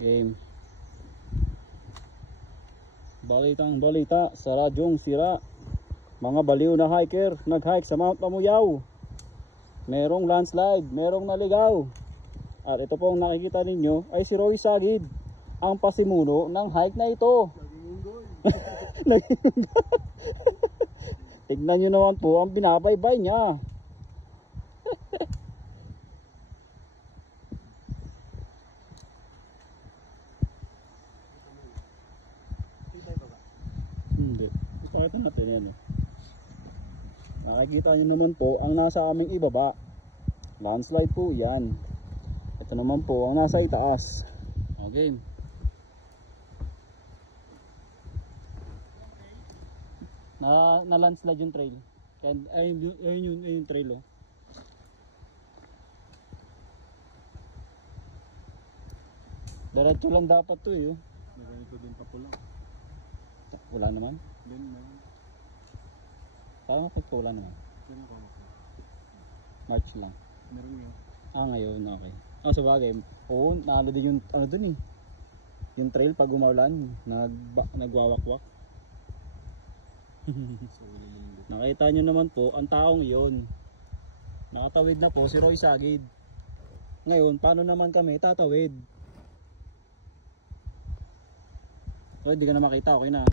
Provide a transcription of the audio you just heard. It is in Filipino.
Game. Balitang balita sa radyong sira. Mga baliw na hiker nag-hike sa Mount Mamuyaw. Merong landslide, merong naligaw. At ito pong nakikita ninyo ay si Roy Sagid, ang pasimuno ng hike na ito. Tignan nyo naman po ang binabaybay niya. Hindi. Pakita natin yan. Nakikita nyo naman po ang nasa aming ibaba. Landslide po yan. Ito naman po ang nasa itaas. Okay. Na landslide yung trail. Ayun yung trail oh. Diretso lang dapat to eh oh. Ganito din pa pula. Wala naman. Then meron. Parang pagpula naman. Then ako. March lang. Meron yun. Ngayon okay. Sa bagay. Oo, naano din yung ano dun eh. Yung trail pag umulan, nagwawakwak. Nakita nyo naman po ang taong iyon. Nakatawid na po si Roy Sagid. Ngayon, paano naman kami tatawid? O, hindi ka na makita, okay na.